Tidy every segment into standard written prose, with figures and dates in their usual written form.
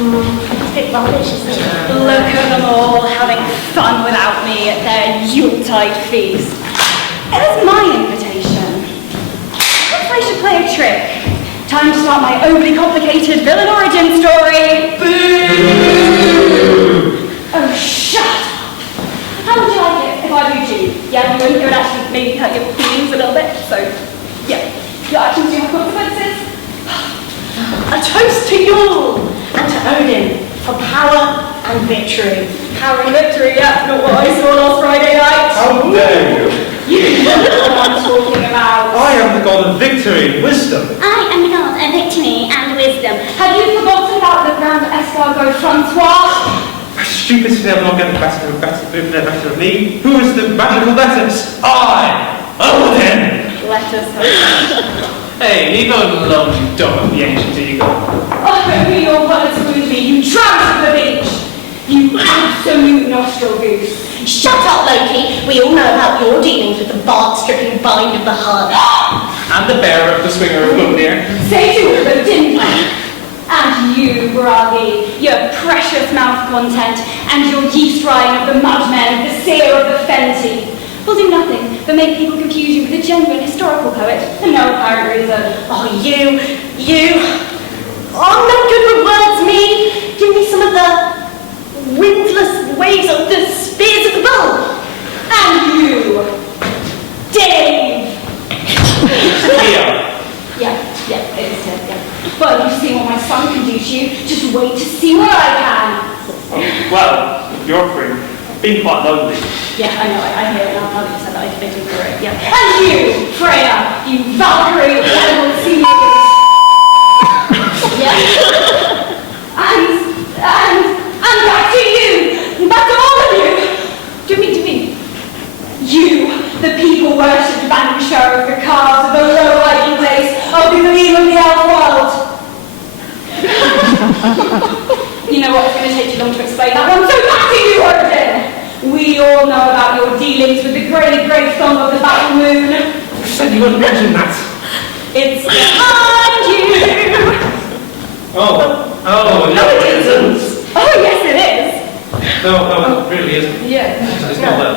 It's a bit rubbish, isn't it? Look at them all having fun without me at their Yuletide feast. There's my invitation. Perhaps I should play a trick. Time to start my overly complicated villain origin story. Boo! Oh, shut up. How would you like it if I moved you? Yeah, you wouldn't. It would actually maybe hurt your feelings a little bit. So, yeah, your actions do have consequences. A toast to Yule and to Odin for power and victory. Power and victory, yeah, not what I saw last Friday night. How dare you? You know what I'm talking about. I am the god of victory and wisdom. I am the god of victory and wisdom. Have you forgotten about the grand escargot Francois? Stupid to never not get the better of me. Who is the magical letters? I, Odin. Let us hope. Hey, leave Odin alone, you dog of the ancient ego. Oh, only your words wound me, you tramp of the beach! You absolute nostril goose. Shut up, Loki. We all know about your dealings with the bark-stripping bind of the heart. And the bearer of the swinger of Gungnir. Say to all of them, didn't I? And you, Bragi, your precious mouth content, and your yeast rhyme of the mudmen, the seer of the Fenty, will do nothing but make people confuse you with a genuine historical poet for no apparent reason. Oh, you. I'm no good with words, me. Give me some of the windless waves of the spears of the bull. And you, Dave! Yeah, it is Dave, yeah. Well, you've seen what my son can do to you. Just wait to see what I can. Well, you're free. Been quite lonely. Yeah, I know, I hear it now. Now that you said that, I completely agree with it, yeah. And you, Freya, you Valkyrie of the animal series. Yeah. And back to you. Back to all of you. Do me. You, the people worshipped vanquisher of the cars of the low hiding place of the gleam of the elf world. You know what, it's going to take too long to explain that one, so back to you, Odin! We all know about your dealings with the grey thumb of the battle moon. You said you wouldn't mention that. It's behind you! Oh, No, it isn't! Oh, yes, it is! No, it really isn't. Yeah. It's not there.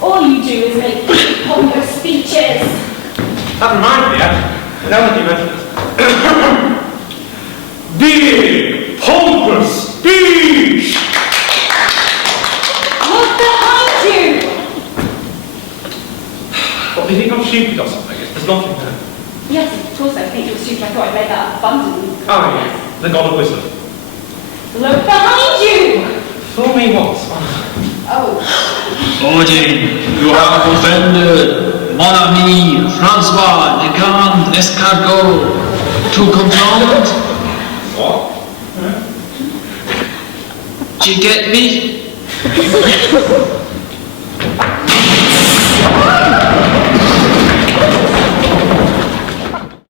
All you do is make pompous speeches. That reminds me, now that you mention it. Big, pompous speech! Look behind you! What, do you think I'm stupid or something? There's nothing there. Yes, of course I think you're stupid. I thought I made that abundantly. Oh, yes, the god of wisdom. Look behind you! Fool me once. Oh. Odin, you have offended mon ami Francois the Grand Escargot to confront. What? Do you get me?